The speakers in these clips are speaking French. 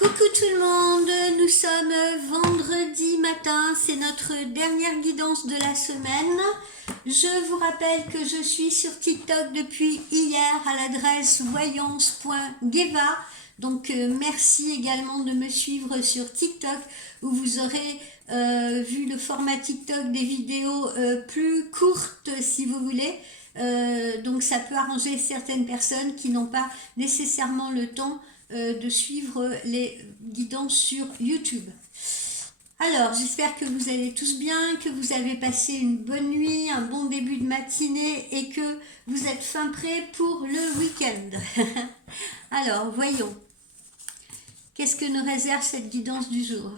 Coucou tout le monde, nous sommes vendredi matin, c'est notre dernière guidance de la semaine. Je vous rappelle que je suis sur TikTok depuis hier à l'adresse voyance.gueva. Donc merci également de me suivre sur TikTok où vous aurez vu le format TikTok des vidéos plus courtes si vous voulez. Donc ça peut arranger certaines personnes qui n'ont pas nécessairement le temps de suivre les guidances sur YouTube. Alors, j'espère que vous allez tous bien, que vous avez passé une bonne nuit, un bon début de matinée et que vous êtes fin prêts pour le week-end. Alors, voyons. Qu'est-ce que nous réserve cette guidance du jour ?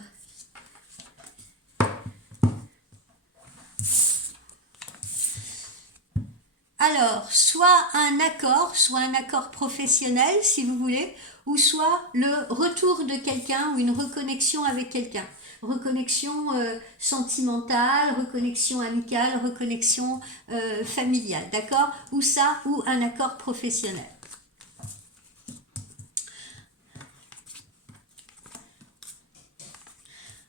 Alors, soit un accord professionnel, si vous voulez, ou soit le retour de quelqu'un ou une reconnexion avec quelqu'un. Reconnexion sentimentale, reconnexion amicale, reconnexion familiale, d'accord ? Ou ça, ou un accord professionnel.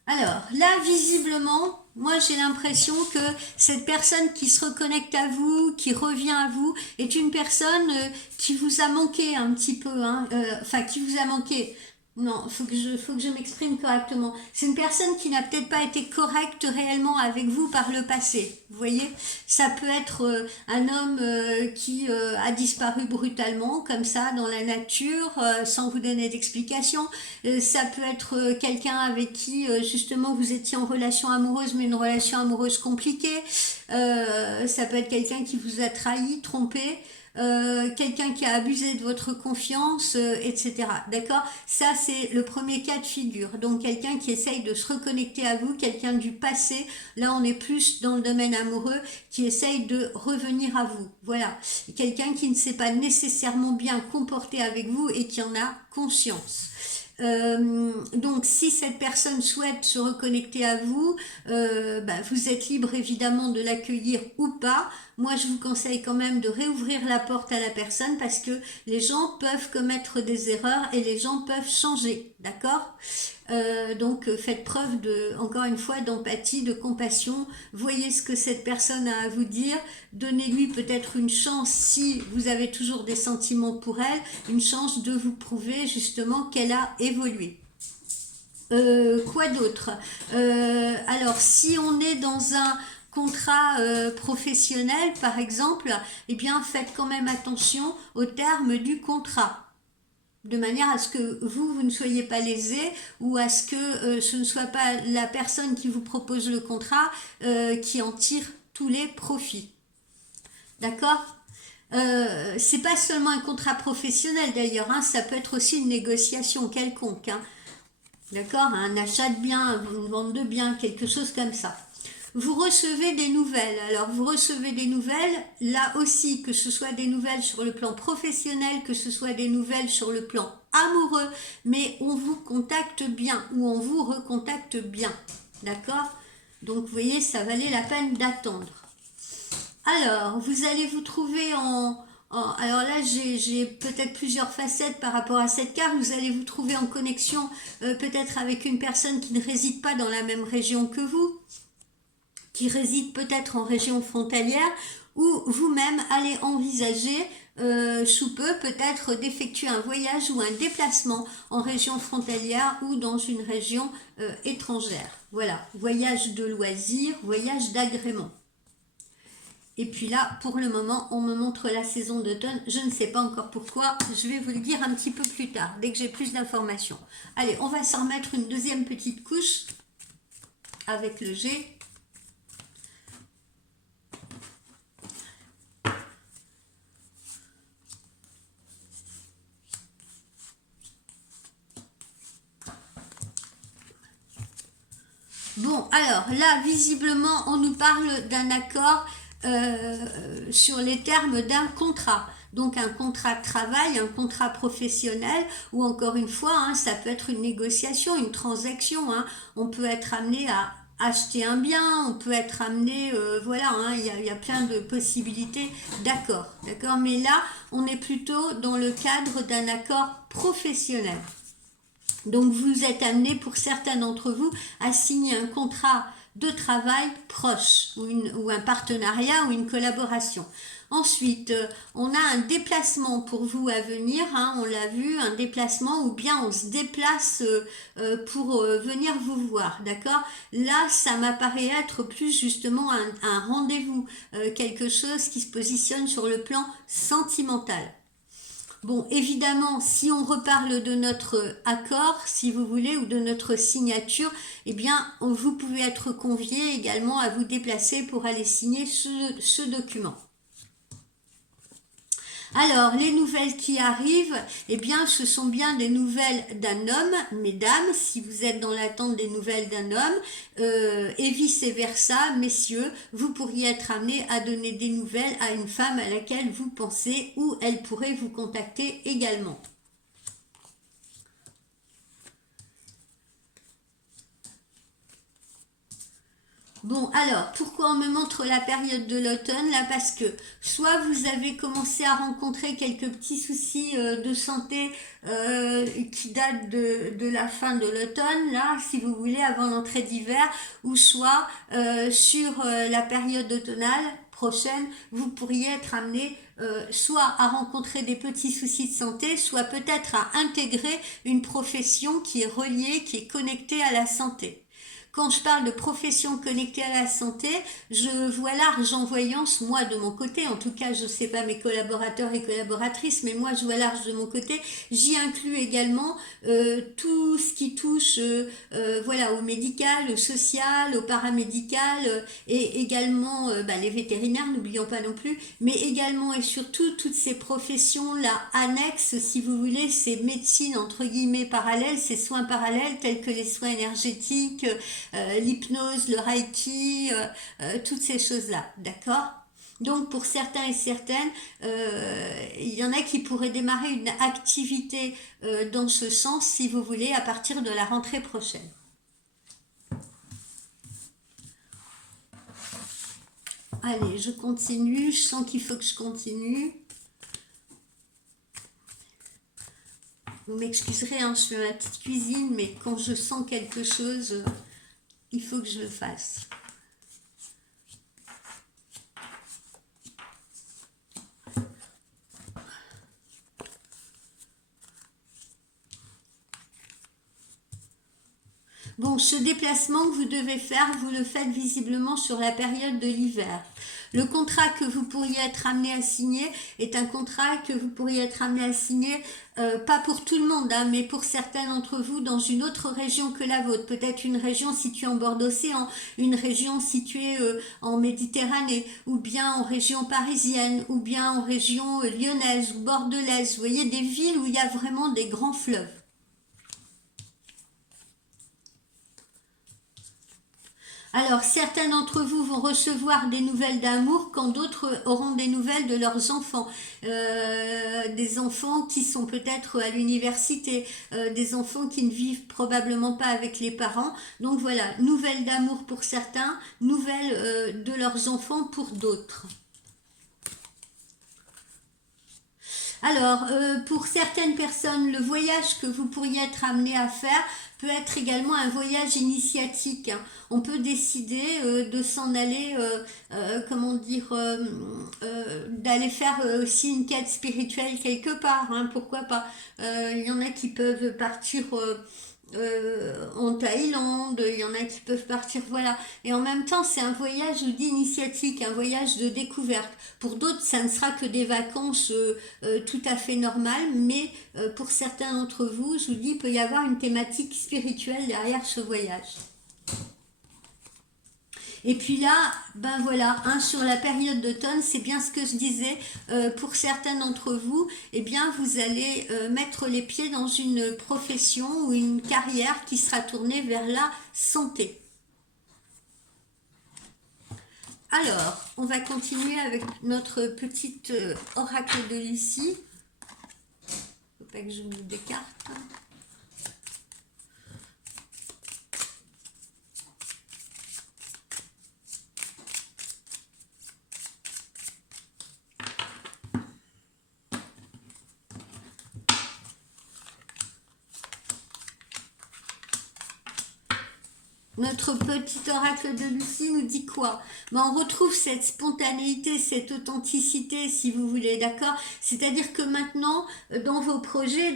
Alors, là, visiblement, moi j'ai l'impression que cette personne qui se reconnecte à vous, qui revient à vous, est une personne qui vous a manqué un petit peu, qui vous a manqué. Non, faut que je m'exprime correctement. C'est une personne qui n'a peut-être pas été correcte réellement avec vous par le passé. Vous voyez, ça peut être un homme qui a disparu brutalement, comme ça, dans la nature, sans vous donner d'explication. Ça peut être quelqu'un avec qui, justement, vous étiez en relation amoureuse, mais une relation amoureuse compliquée. Ça peut être quelqu'un qui vous a trahi, trompé. Quelqu'un qui a abusé de votre confiance, etc. D'accord ? Ça, c'est le premier cas de figure. Donc, quelqu'un qui essaye de se reconnecter à vous, quelqu'un du passé. Là, on est plus dans le domaine amoureux, qui essaye de revenir à vous. Voilà. Quelqu'un qui ne s'est pas nécessairement bien comporté avec vous et qui en a conscience. Donc si cette personne souhaite se reconnecter à vous, vous êtes libre évidemment de l'accueillir ou pas. Moi je vous conseille quand même de réouvrir la porte à la personne parce que les gens peuvent commettre des erreurs et les gens peuvent changer, d'accord ? Donc faites preuve encore une fois d'empathie, de compassion, voyez ce que cette personne a à vous dire, donnez-lui peut-être une chance si vous avez toujours des sentiments pour elle, une chance de vous prouver justement qu'elle a évolué. Quoi d'autre ? Alors si on est dans un contrat professionnel par exemple, eh bien faites quand même attention aux termes du contrat, de manière à ce que vous ne soyez pas lésé ou à ce que ce ne soit pas la personne qui vous propose le contrat qui en tire tous les profits. D'accord ? C'est pas seulement un contrat professionnel d'ailleurs, ça peut être aussi une négociation quelconque. D'accord ? Un achat de biens, une vente de biens, quelque chose comme ça. Vous recevez des nouvelles. Alors, vous recevez des nouvelles, là aussi, que ce soit des nouvelles sur le plan professionnel, que ce soit des nouvelles sur le plan amoureux, mais on vous contacte bien ou on vous recontacte bien. D'accord ? Donc, vous voyez, ça valait la peine d'attendre. Alors, vous allez vous trouver alors là, j'ai peut-être plusieurs facettes par rapport à cette carte. Vous allez vous trouver en connexion peut-être avec une personne qui ne réside pas dans la même région que vous, qui réside peut-être en région frontalière, ou vous-même allez envisager sous peu peut-être d'effectuer un voyage ou un déplacement en région frontalière ou dans une région étrangère. Voilà, voyage de loisirs, voyage d'agrément. Et puis là, pour le moment, on me montre la saison d'automne. Je ne sais pas encore pourquoi. Je vais vous le dire un petit peu plus tard, dès que j'ai plus d'informations. Allez, on va s'en remettre une deuxième petite couche avec le G. Bon, alors là, visiblement, on nous parle d'un accord sur les termes d'un contrat. Donc un contrat de travail, un contrat professionnel, ou encore une fois, ça peut être une négociation, une transaction. On peut être amené à acheter un bien, on peut être amené, il y a plein de possibilités d'accord, mais là, on est plutôt dans le cadre d'un accord professionnel. Donc vous êtes amené, pour certains d'entre vous, à signer un contrat de travail proche ou un partenariat ou une collaboration. Ensuite, on a un déplacement pour vous à venir, hein, on l'a vu, un déplacement ou bien on se déplace pour venir vous voir, d'accord? Là, ça m'apparaît être plus justement un rendez-vous, quelque chose qui se positionne sur le plan sentimental. Bon, évidemment, si on reparle de notre accord, si vous voulez, ou de notre signature, eh bien, vous pouvez être convié également à vous déplacer pour aller signer ce document. Alors, les nouvelles qui arrivent, eh bien, ce sont bien des nouvelles d'un homme, mesdames, si vous êtes dans l'attente des nouvelles d'un homme, et vice-versa, messieurs, vous pourriez être amenés à donner des nouvelles à une femme à laquelle vous pensez ou elle pourrait vous contacter également. Bon, alors, pourquoi on me montre la période de l'automne? Là, parce que soit vous avez commencé à rencontrer quelques petits soucis de santé qui datent de la fin de l'automne, là, si vous voulez, avant l'entrée d'hiver, ou soit sur la période automnale prochaine, vous pourriez être amené soit à rencontrer des petits soucis de santé, soit peut-être à intégrer une profession qui est reliée, qui est connectée à la santé. Quand je parle de profession connectée à la santé, je vois large en voyance, moi de mon côté, en tout cas je ne sais pas mes collaborateurs et collaboratrices, mais moi je vois large de mon côté, j'y inclus également tout ce qui touche voilà, au médical, au social, au paramédical, et également les vétérinaires, n'oublions pas non plus, mais également et surtout toutes ces professions-là annexes, si vous voulez, ces médecines entre guillemets parallèles, ces soins parallèles tels que les soins énergétiques, l'hypnose, le reiki, toutes ces choses-là, d'accord? Donc pour certains et certaines, il y en a qui pourraient démarrer une activité dans ce sens, si vous voulez, à partir de la rentrée prochaine. Allez, je continue, je sens qu'il faut que je continue. Vous m'excuserez, hein, je fais ma petite cuisine, mais quand je sens quelque chose, il faut que je le fasse. Bon, ce déplacement que vous devez faire, vous le faites visiblement sur la période de l'hiver. Le contrat que vous pourriez être amené à signer est un contrat que vous pourriez être amené à signer, pas pour tout le monde, hein, mais pour certains d'entre vous dans une autre région que la vôtre. Peut-être une région située en bord d'océan, une région située en Méditerranée, ou bien en région parisienne, ou bien en région lyonnaise ou bordelaise. Vous voyez, des villes où il y a vraiment des grands fleuves. Alors, certains d'entre vous vont recevoir des nouvelles d'amour quand d'autres auront des nouvelles de leurs enfants. Des enfants qui sont peut-être à l'université, des enfants qui ne vivent probablement pas avec les parents. Donc voilà, nouvelles d'amour pour certains, nouvelles de leurs enfants pour d'autres. Alors, pour certaines personnes, le voyage que vous pourriez être amené à faire peut être également un voyage initiatique, hein. On peut décider de s'en aller, comment dire, d'aller faire aussi une quête spirituelle quelque part, hein, pourquoi pas. Il y en a qui peuvent partir en Thaïlande, il y en a qui peuvent partir, voilà. Et en même temps, c'est un voyage d'initiatique, un voyage de découverte. Pour d'autres, ça ne sera que des vacances tout à fait normales, mais pour certains d'entre vous, je vous dis, il peut y avoir une thématique spirituelle derrière ce voyage. Et puis là, ben voilà, hein, sur la période d'automne, c'est bien ce que je disais, pour certains d'entre vous, eh bien vous allez mettre les pieds dans une profession ou une carrière qui sera tournée vers la santé. Alors, on va continuer avec notre petite oracle de Lucie. Faut pas que je me décarte. Notre petit oracle de Lucie nous dit quoi? Ben, on retrouve cette spontanéité, cette authenticité, si vous voulez, d'accord? C'est-à-dire que maintenant, dans vos projets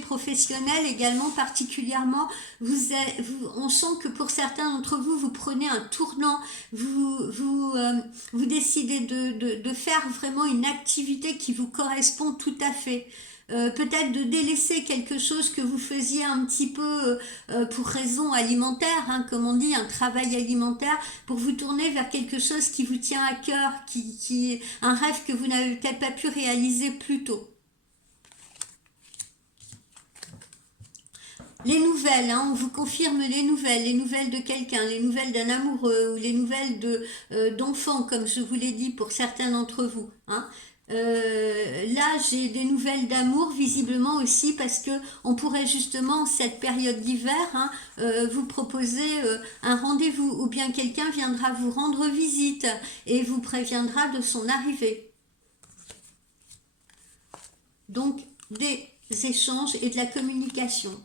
professionnels également particulièrement, on sent que pour certains d'entre vous, vous prenez un tournant, vous décidez de faire vraiment une activité qui vous correspond tout à fait. Peut-être de délaisser quelque chose que vous faisiez un petit peu pour raison alimentaire, hein, comme on dit, un travail alimentaire, pour vous tourner vers quelque chose qui vous tient à cœur, un rêve que vous n'avez peut-être pas pu réaliser plus tôt. Les nouvelles, hein, on vous confirme les nouvelles de quelqu'un, les nouvelles d'un amoureux ou les nouvelles d'enfants, comme je vous l'ai dit pour certains d'entre vous. Hein. Là, j'ai des nouvelles d'amour visiblement aussi parce que on pourrait justement cette période d'hiver hein, vous proposer un rendez-vous ou bien quelqu'un viendra vous rendre visite et vous préviendra de son arrivée. Donc des échanges et de la communication.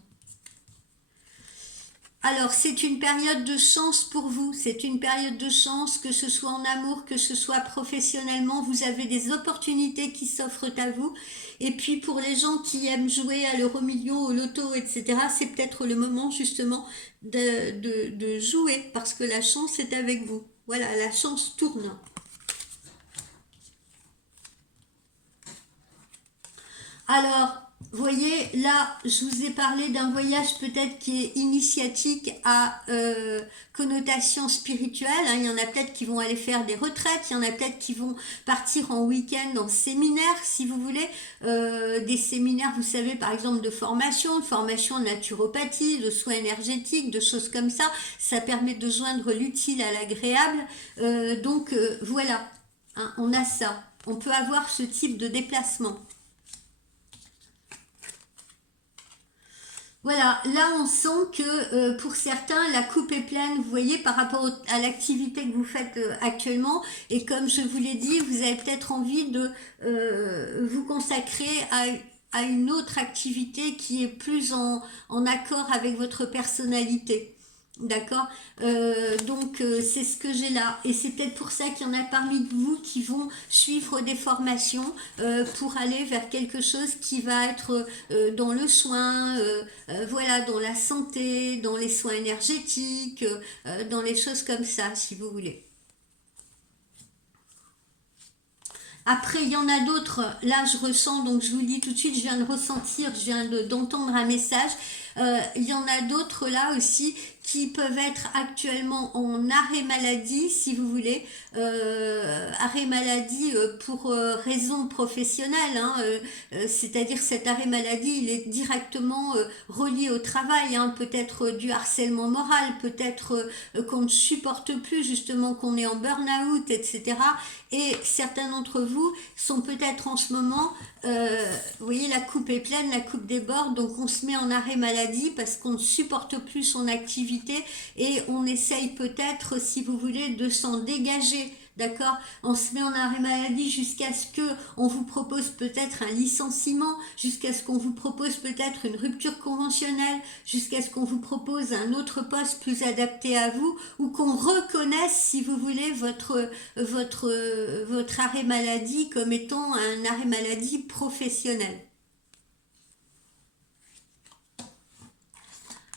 Alors, c'est une période de chance pour vous, c'est une période de chance, que ce soit en amour, que ce soit professionnellement, vous avez des opportunités qui s'offrent à vous. Et puis, pour les gens qui aiment jouer à l'euro-million, au loto, etc., c'est peut-être le moment justement de jouer, parce que la chance est avec vous. Voilà, la chance tourne. Alors, vous voyez, là, je vous ai parlé d'un voyage peut-être qui est initiatique à connotation spirituelle. Hein. Il y en a peut-être qui vont aller faire des retraites, il y en a peut-être qui vont partir en week-end en séminaire, si vous voulez. Des séminaires, vous savez, par exemple, de formation en naturopathie, de soins énergétiques, de choses comme ça. Ça permet de joindre l'utile à l'agréable. Voilà, hein, on a ça. On peut avoir ce type de déplacement. Voilà, là on sent que pour certains la coupe est pleine, vous voyez, par rapport à l'activité que vous faites actuellement. Et comme je vous l'ai dit, vous avez peut-être envie de vous consacrer à une autre activité qui est plus en accord avec votre personnalité. D'accord. C'est ce que j'ai là. Et c'est peut-être pour ça qu'il y en a parmi vous qui vont suivre des formations pour aller vers quelque chose qui va être dans le soin, voilà, dans la santé, dans les soins énergétiques, dans les choses comme ça, si vous voulez. Après, il y en a d'autres, là je ressens, donc je vous le dis tout de suite, je viens de ressentir, d'entendre un message. Il y en a d'autres là aussi qui peuvent être actuellement en arrêt maladie, si vous voulez, arrêt maladie pour raison professionnelle, hein, c'est-à-dire cet arrêt maladie, il est directement relié au travail, hein, peut-être du harcèlement moral, peut-être qu'on ne supporte plus justement, qu'on est en burn-out, etc. Et certains d'entre vous sont peut-être en ce moment, vous voyez, la coupe est pleine, la coupe déborde, donc on se met en arrêt maladie parce qu'on ne supporte plus son activité et on essaye peut-être, si vous voulez, de s'en dégager. D'accord. On se met en arrêt maladie jusqu'à ce que on vous propose peut-être un licenciement, jusqu'à ce qu'on vous propose peut-être une rupture conventionnelle, jusqu'à ce qu'on vous propose un autre poste plus adapté à vous, ou qu'on reconnaisse, si vous voulez, votre arrêt maladie comme étant un arrêt maladie professionnel.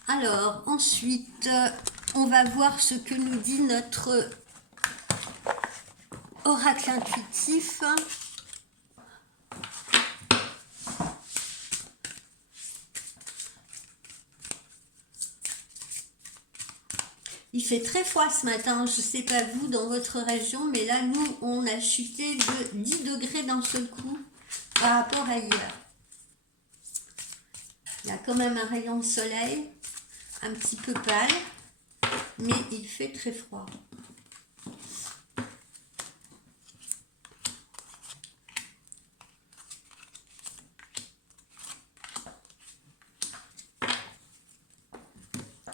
Alors, ensuite, on va voir ce que nous dit notre oracle intuitif. Il fait très froid ce matin, je ne sais pas vous dans votre région, mais là, nous, on a chuté de 10 degrés d'un seul coup par rapport à hier. Il y a quand même un rayon de soleil, un petit peu pâle, mais il fait très froid.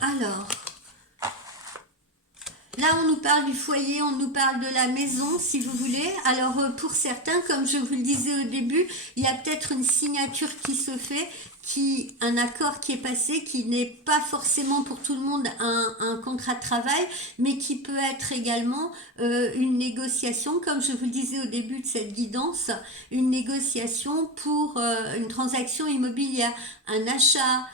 Alors, là on nous parle du foyer, on nous parle de la maison, si vous voulez. Alors pour certains, comme je vous le disais au début, il y a peut-être une signature qui se fait, un accord qui est passé, qui n'est pas forcément pour tout le monde un contrat de travail, mais qui peut être également une négociation, comme je vous le disais au début de cette guidance, une négociation pour une transaction immobilière, un achat,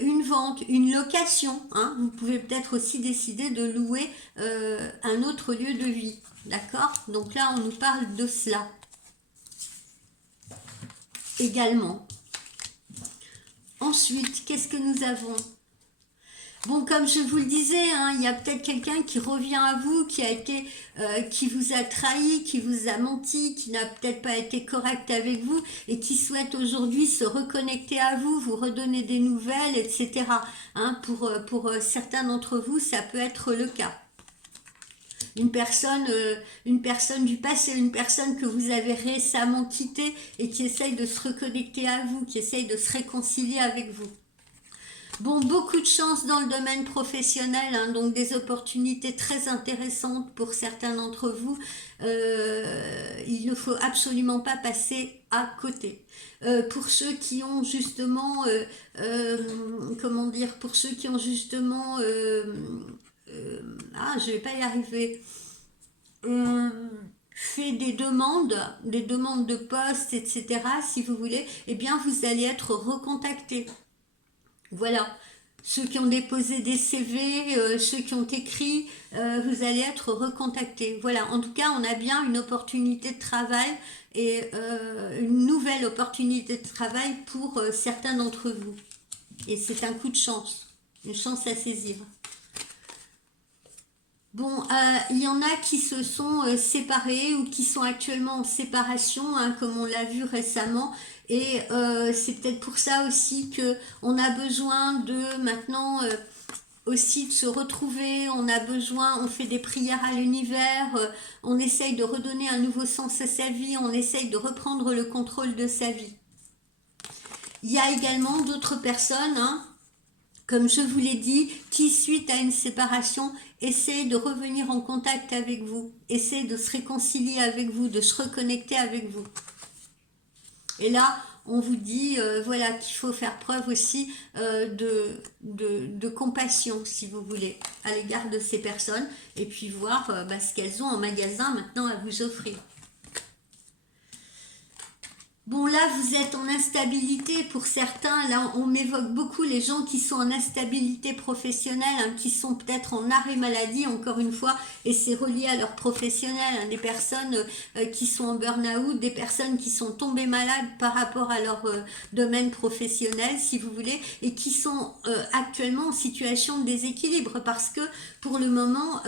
une vente, une location. Hein. Vous pouvez peut-être aussi décider de louer un autre lieu de vie. D'accord? Donc là, on nous parle de cela également. Ensuite, qu'est-ce que nous avons? Bon, comme je vous le disais, hein, il y a peut-être quelqu'un qui revient à vous, qui vous a trahi, qui vous a menti, qui n'a peut-être pas été correct avec vous et qui souhaite aujourd'hui se reconnecter à vous, vous redonner des nouvelles, etc. Hein, pour certains d'entre vous, ça peut être le cas. Une personne du passé, une personne que vous avez récemment quittée et qui essaye de se reconnecter à vous, qui essaye de se réconcilier avec vous. Bon, beaucoup de chance dans le domaine professionnel, hein, donc des opportunités très intéressantes pour certains d'entre vous. Il ne faut absolument pas passer à côté. Pour ceux qui ont justement, comment dire, pour ceux qui ont justement, je vais pas y arriver, fait des demandes de poste, etc., si vous voulez, eh bien vous allez être recontacté. Voilà, ceux qui ont déposé des CV, ceux qui ont écrit, vous allez être recontactés. Voilà, en tout cas, on a bien une opportunité de travail et une nouvelle opportunité de travail pour certains d'entre vous. Et c'est un coup de chance, une chance à saisir. Bon, il y en a qui se sont séparés ou qui sont actuellement en séparation, hein, comme on l'a vu récemment. Et c'est peut-être pour ça aussi que on a besoin de maintenant aussi de se retrouver. On fait des prières à l'univers, on essaye de redonner un nouveau sens à sa vie, on essaye de reprendre le contrôle de sa vie. Il y a également d'autres personnes, hein, comme je vous l'ai dit, qui suite à une séparation, essaie de revenir en contact avec vous, essaie de se réconcilier avec vous, de se reconnecter avec vous. Et là, on vous dit voilà, qu'il faut faire preuve aussi de compassion, si vous voulez, à l'égard de ces personnes, et puis voir ce qu'elles ont en magasin maintenant à vous offrir. Bon, là, vous êtes en instabilité pour certains. Là, on m'évoque beaucoup les gens qui sont en instabilité professionnelle, hein, qui sont peut-être en arrêt maladie, encore une fois, et c'est relié à leur professionnel. Hein, des personnes qui sont en burn-out, des personnes qui sont tombées malades par rapport à leur domaine professionnel, si vous voulez, et qui sont actuellement en situation de déséquilibre parce que pour le moment,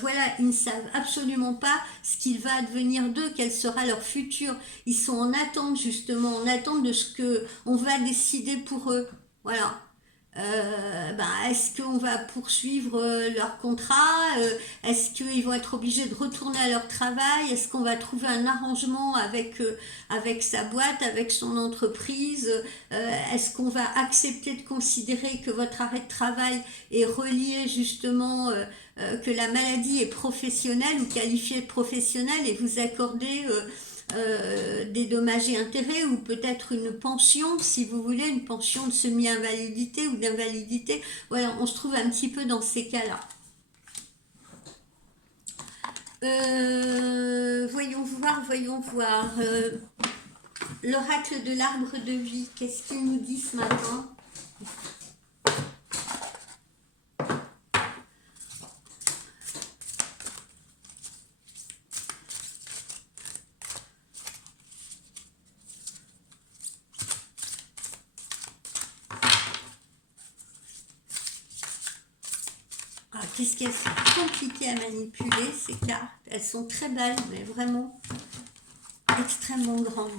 voilà, ils ne savent absolument pas ce qu'il va advenir d'eux, quel sera leur futur. Ils sont en attente, justement, en attente de ce que on va décider pour eux. Voilà. Est-ce qu'on va poursuivre leur contrat? Est-ce qu'ils vont être obligés de retourner à leur travail? Est-ce qu'on va trouver un arrangement avec sa boîte, avec son entreprise? Est-ce qu'on va accepter de considérer que votre arrêt de travail est relié justement, que la maladie est professionnelle ou qualifiée de professionnelle et vous accorder des dommages et intérêts ou peut-être une pension, si vous voulez, une pension de semi-invalidité ou d'invalidité. Voilà, on se trouve un petit peu dans ces cas-là. Voyons voir. L'oracle de l'arbre de vie, qu'est-ce qu'il nous dit ce matin? Qu'est-ce qu'elles sont compliquées à manipuler, ces cartes. Elles sont très belles, mais vraiment extrêmement grandes.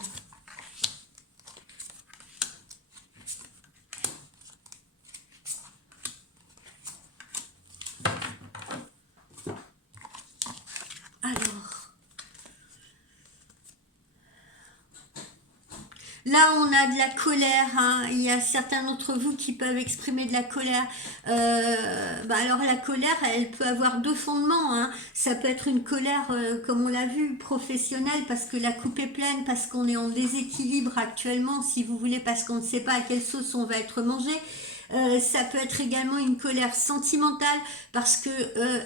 Alors, Là, on a de la colère, hein. Il y a certains d'entre vous qui peuvent exprimer de la colère. Alors la colère, elle peut avoir deux fondements, hein. Ça peut être une colère, comme on l'a vu, professionnelle, parce que la coupe est pleine, parce qu'on est en déséquilibre actuellement, si vous voulez, parce qu'on ne sait pas à quelle sauce on va être mangé. Ça peut être également une colère sentimentale parce que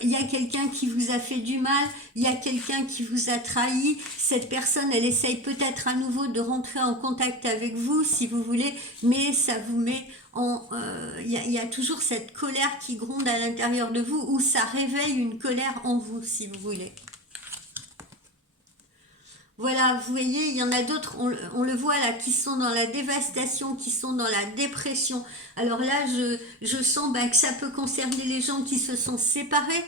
il y a quelqu'un qui vous a fait du mal, il y a quelqu'un qui vous a trahi. Cette personne, elle essaye peut-être à nouveau de rentrer en contact avec vous, si vous voulez, mais ça vous met en... y a toujours cette colère qui gronde à l'intérieur de vous ou ça réveille une colère en vous, si vous voulez. Voilà, vous voyez, il y en a d'autres, on le voit là, qui sont dans la dévastation, qui sont dans la dépression. Alors là, je sens que ça peut concerner les gens qui se sont séparés,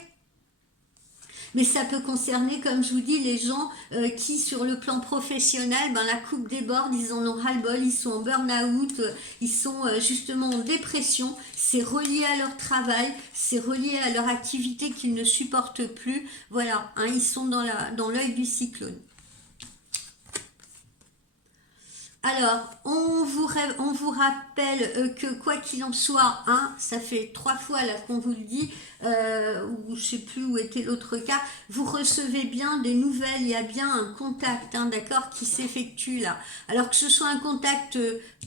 mais ça peut concerner, comme je vous dis, les gens qui, sur le plan professionnel, la coupe déborde, ils en ont ras-le-bol, ils sont en burn-out, ils sont justement en dépression. C'est relié à leur travail, c'est relié à leur activité qu'ils ne supportent plus. Voilà, hein, ils sont dans l'œil du cyclone. Alors, on vous rappelle que quoi qu'il en soit, hein, ça fait 3 fois là qu'on vous le dit, ou je sais plus où était l'autre cas, vous recevez bien des nouvelles, il y a bien un contact, hein, d'accord, qui s'effectue là. Alors que ce soit un contact,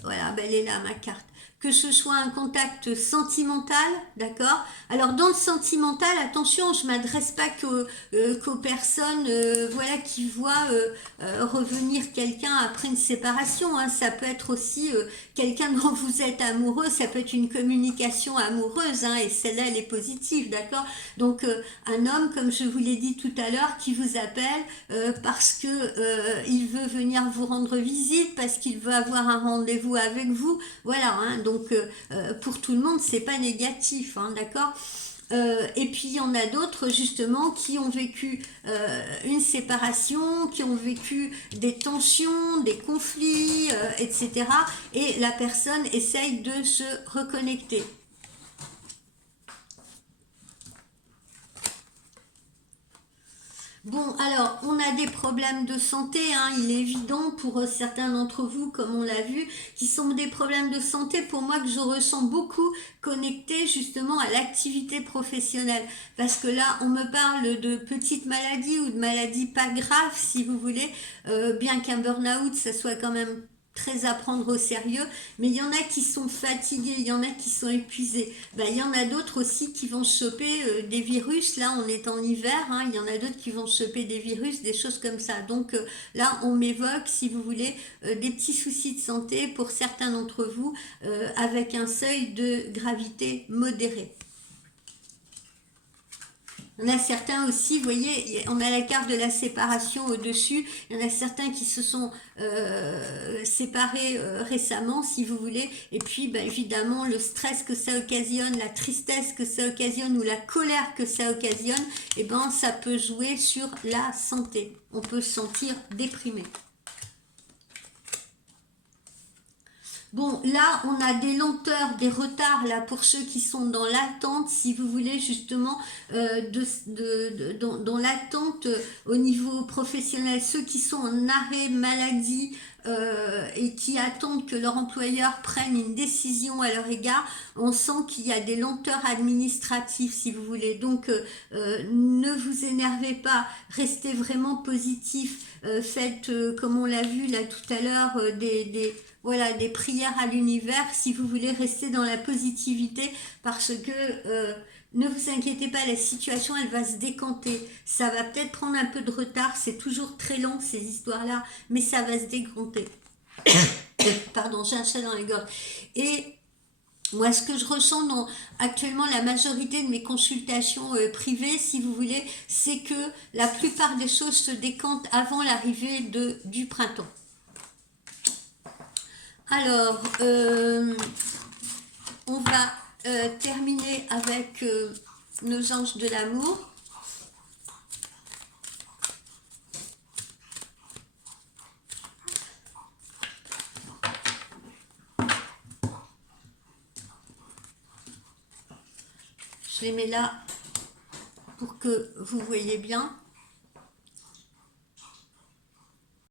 voilà, elle est là ma carte. Que ce soit un contact sentimental, d'accord. Alors dans le sentimental, attention, je m'adresse pas qu'aux personnes, voilà, qui voient revenir quelqu'un après une séparation, hein. Ça peut être aussi quelqu'un dont vous êtes amoureux, ça peut être une communication amoureuse, hein, et celle-là, elle est positive, d'accord. Donc un homme, comme je vous l'ai dit tout à l'heure, qui vous appelle parce que il veut venir vous rendre visite, parce qu'il veut avoir un rendez-vous avec vous, voilà, hein. Donc pour tout le monde, c'est pas négatif, hein, d'accord. Et puis il y en a d'autres justement qui ont vécu une séparation, qui ont vécu des tensions, des conflits, etc. Et la personne essaye de se reconnecter. Bon, alors, on a des problèmes de santé, hein, il est évident pour certains d'entre vous, comme on l'a vu, qui sont des problèmes de santé, pour moi, que je ressens beaucoup connectés justement à l'activité professionnelle. Parce que là, on me parle de petites maladies ou de maladies pas graves, si vous voulez, bien qu'un burn-out, ça soit quand même très à prendre au sérieux, mais il y en a qui sont fatigués, il y en a qui sont épuisés. Il y en a d'autres aussi qui vont choper des virus, là on est en hiver, hein, il y en a d'autres qui vont choper des virus, des choses comme ça. Donc là on m'évoque, si vous voulez, des petits soucis de santé pour certains d'entre vous, avec un seuil de gravité modéré. On a certains aussi, vous voyez, on a la carte de la séparation au-dessus. Il y en a certains qui se sont séparés récemment, si vous voulez. Et puis, évidemment, le stress que ça occasionne, la tristesse que ça occasionne ou la colère que ça occasionne, ça peut jouer sur la santé. On peut se sentir déprimé. Bon, là, on a des lenteurs, des retards, là, pour ceux qui sont dans l'attente, si vous voulez, justement, dans l'attente au niveau professionnel, ceux qui sont en arrêt maladie et qui attendent que leur employeur prenne une décision à leur égard, on sent qu'il y a des lenteurs administratives, si vous voulez. Donc, ne vous énervez pas, restez vraiment positif, faites, comme on l'a vu là tout à l'heure, voilà, des prières à l'univers si vous voulez rester dans la positivité, parce que ne vous inquiétez pas, la situation elle va se décanter. Ça va peut-être prendre un peu de retard, c'est toujours très long ces histoires-là, mais ça va se décanter. Pardon, j'ai un chat dans la gorge. Et moi, ce que je ressens dans actuellement la majorité de mes consultations privées, si vous voulez, c'est que la plupart des choses se décantent avant l'arrivée du printemps. Alors, on va terminer avec nos anges de l'amour. Je les mets là pour que vous voyez bien.